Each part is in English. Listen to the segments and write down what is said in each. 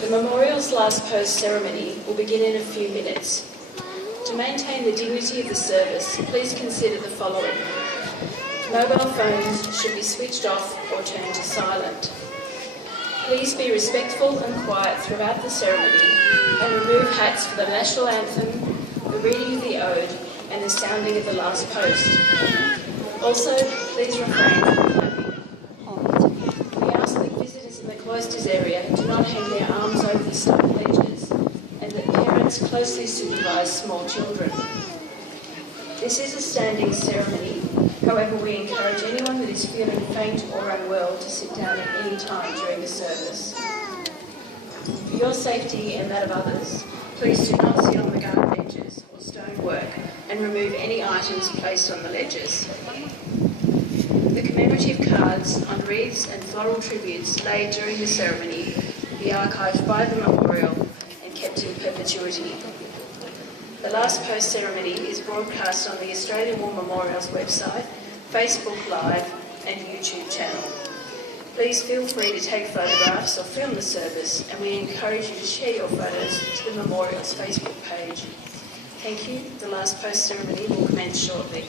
The memorial's last post ceremony will begin in a few minutes. To maintain the dignity of the service, please consider the following. Mobile phones should be switched off or turned to silent. Please be respectful and quiet throughout the ceremony and remove hats for the national anthem, the reading of the ode and the sounding of the last post. Also, please refrain from clapping. We ask that visitors in the cloisters area do not hang their arms over the stone ledges and that parents closely supervise small children. This is a standing ceremony. However, we encourage anyone that is feeling faint or unwell to sit down at any time during the service. For your safety and that of others, please do not sit on the garden benches or stonework and remove any items placed on the ledges. The commemorative cards on wreaths and floral tributes laid during the ceremony be archived by the memorial and kept in perpetuity. The last post ceremony is broadcast on the Australian War Memorial's website, Facebook Live and YouTube channel. Please feel free to take photographs or film the service, and we encourage you to share your photos to the memorial's Facebook page. Thank you. The last post ceremony will commence shortly.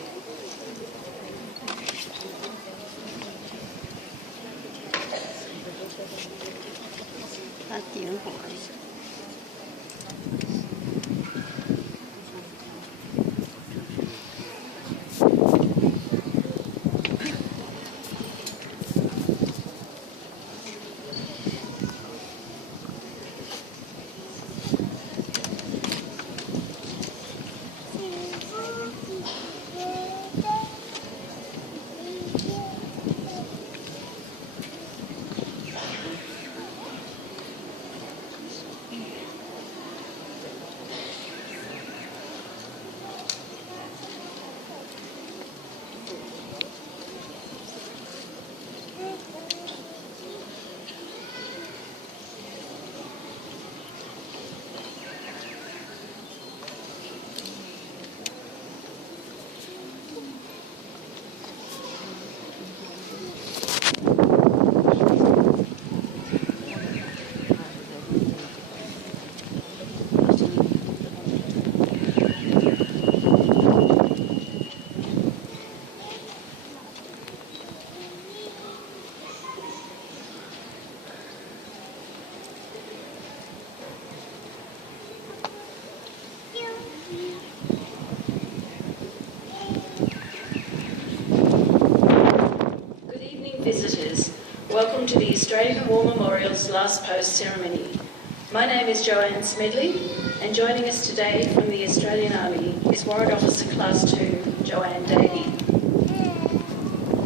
Visitors, welcome to the Australian War Memorial's last post ceremony. My name is Joanne Smedley, and joining us today from the Australian Army is Warrant Officer Class 2, Joanne Davey.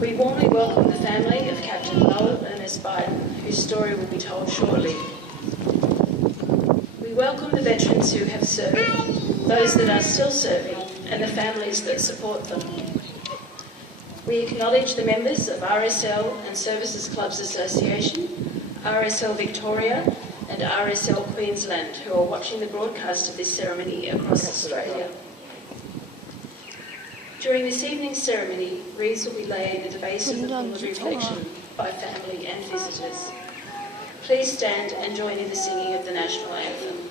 We warmly welcome the family of Captain Lowell Ernest Biden, whose story will be told shortly. We welcome the veterans who have served, those that are still serving, and the families that support them. We acknowledge the members of RSL and Services Clubs Association, RSL Victoria and RSL Queensland who are watching the broadcast of this ceremony across Australia. During this evening's ceremony, wreaths will be laid at the base of the pool of reflection by family and visitors. Please stand and join in the singing of the national anthem.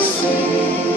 See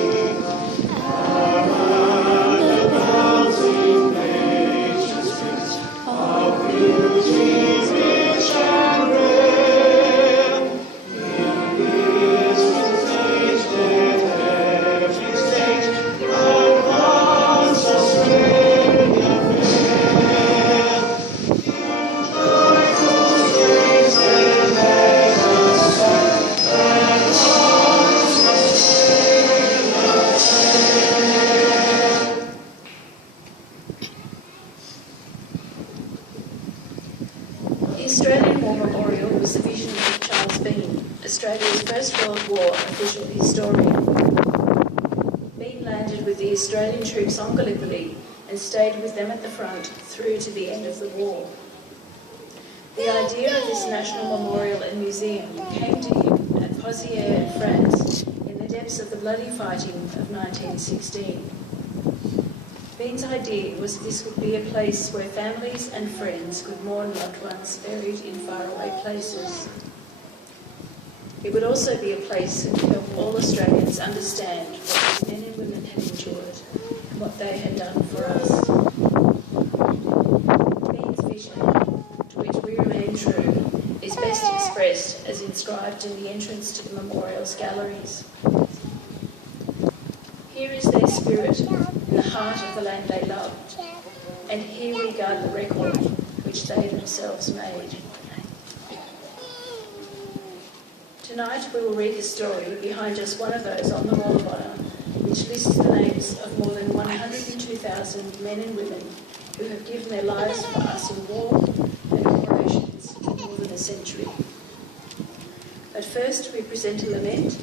World War official historian. Bean landed with the Australian troops on Gallipoli and stayed with them at the front through to the end of the war. The idea of this national memorial and museum came to him at Pozières in France in the depths of the bloody fighting of 1916. Bean's idea was this would be a place where families and friends could mourn loved ones buried in faraway places. It would also be a place that could help all Australians understand what these men and women had endured and what they had done for us. Bean's vision, to which we remain true, is best expressed as inscribed in the entrance to the memorial's galleries. Here is their spirit in the heart of the land they loved, and here we guard the record which they themselves made. Tonight we will read the story behind just one of those on the Wall of Honour, which lists the names of more than 102,000 men and women who have given their lives for us in war and operations for more than a century. But first we present a lament,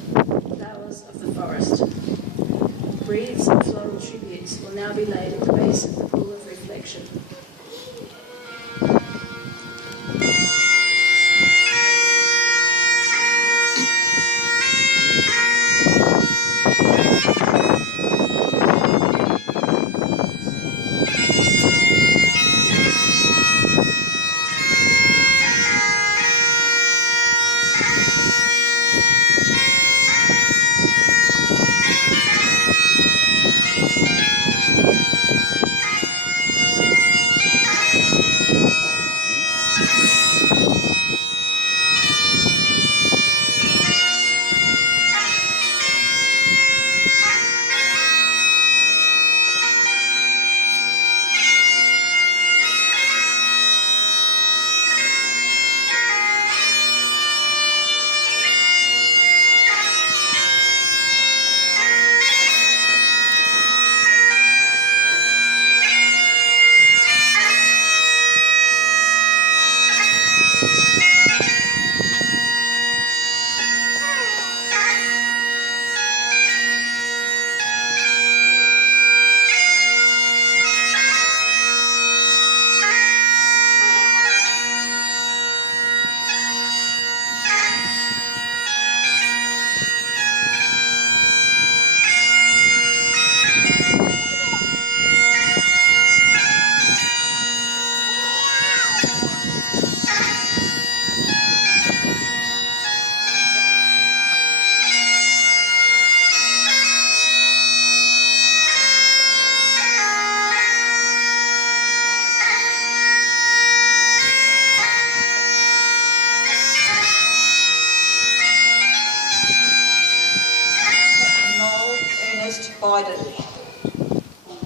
Flowers of the Forest. Wreaths and floral tributes will now be laid at the base of the pool of reflection.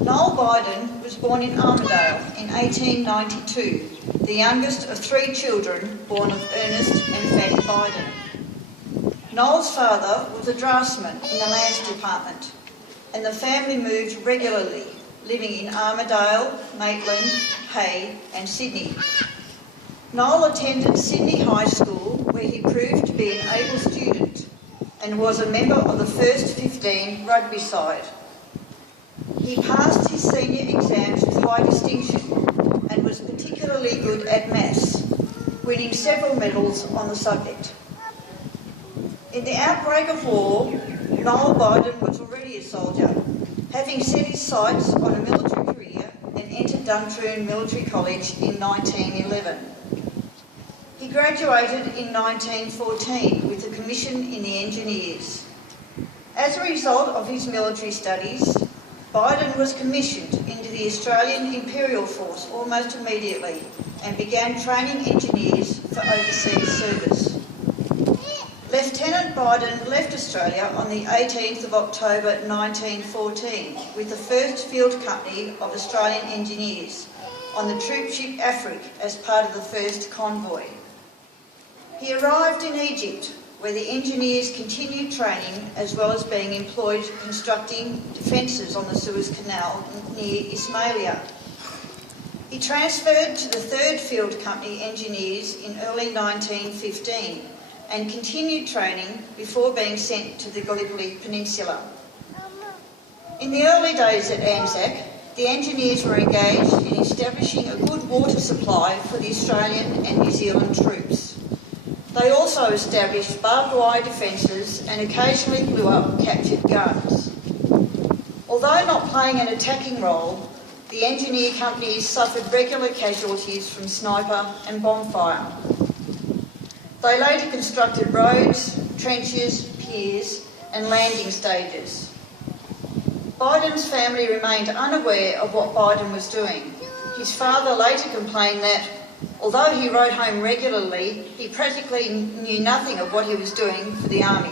Noel Biden was born in Armidale in 1892, the youngest of 3 children born of Ernest and Fanny Biden. Noel's father was a draftsman in the Lands Department, and the family moved regularly, living in Armidale, Maitland, Hay and Sydney. Noel attended Sydney High School, where he proved to be an able student and was a member of the first 15 rugby side. He passed his senior exams with high distinction and was particularly good at maths, winning several medals on the subject. In the outbreak of war, Noel Biden was already a soldier, having set his sights on a military career and entered Duntroon Military College in 1911. He graduated in 1914 with a commission in the Engineers. As a result of his military studies, Biden was commissioned into the Australian Imperial Force almost immediately and began training engineers for overseas service. Lieutenant Biden left Australia on the 18th of October 1914 with the 1st Field Company of Australian Engineers on the troop ship Afrique as part of the first convoy. He arrived in Egypt, where the engineers continued training as well as being employed constructing defences on the Suez Canal near Ismailia. He transferred to the 3rd Field Company Engineers in early 1915 and continued training before being sent to the Gallipoli Peninsula. In the early days at Anzac, the engineers were engaged in establishing a good water supply for the Australian and New Zealand troops. They also established barbed wire defences and occasionally blew up captured guns. Although not playing an attacking role, the engineer companies suffered regular casualties from sniper and bomb fire. They later constructed roads, trenches, piers and landing stages. Biden's family remained unaware of what Biden was doing. His father later complained that, although he wrote home regularly, he practically knew nothing of what he was doing for the army.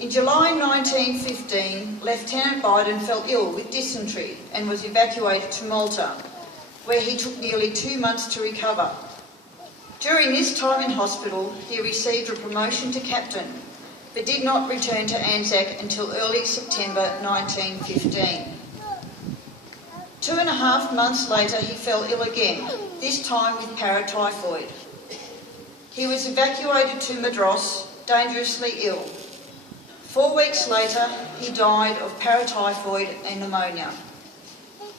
In July 1915, Lieutenant Biden fell ill with dysentery and was evacuated to Malta, where he took nearly 2 months to recover. During this time in hospital, he received a promotion to captain, but did not return to Anzac until early September 1915. 2.5 months later, he fell ill again, this time with paratyphoid. He was evacuated to Madras, dangerously ill. 4 weeks later, he died of paratyphoid and pneumonia.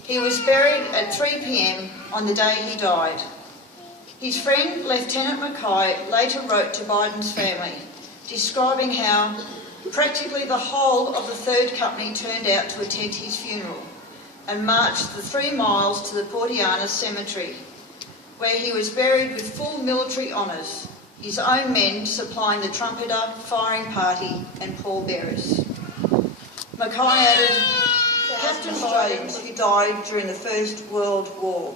He was buried at 3 p.m. on the day he died. His friend, Lieutenant Mackay, later wrote to Biden's family, describing how practically the whole of the 3rd Company turned out to attend his funeral and marched the 3 miles to the Portiana Cemetery, where he was buried with full military honours, his own men supplying the trumpeter, firing party and pallbearers. Mackay added, Captain James, who died during the First World War.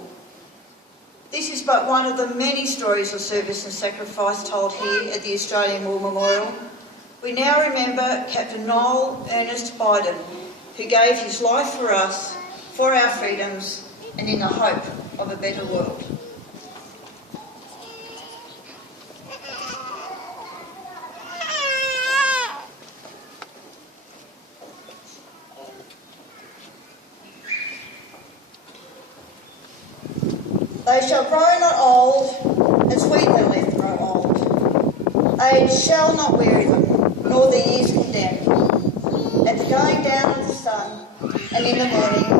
This is but one of the many stories of service and sacrifice told here at the Australian War Memorial. We now remember Captain Noel Ernest Biden, who gave his life for us, for our freedoms, and in the hope of a better world. They shall grow not old, as we that left grow old. Age shall not weary them, nor the years condemn. At the going down of the sun, and in the morning,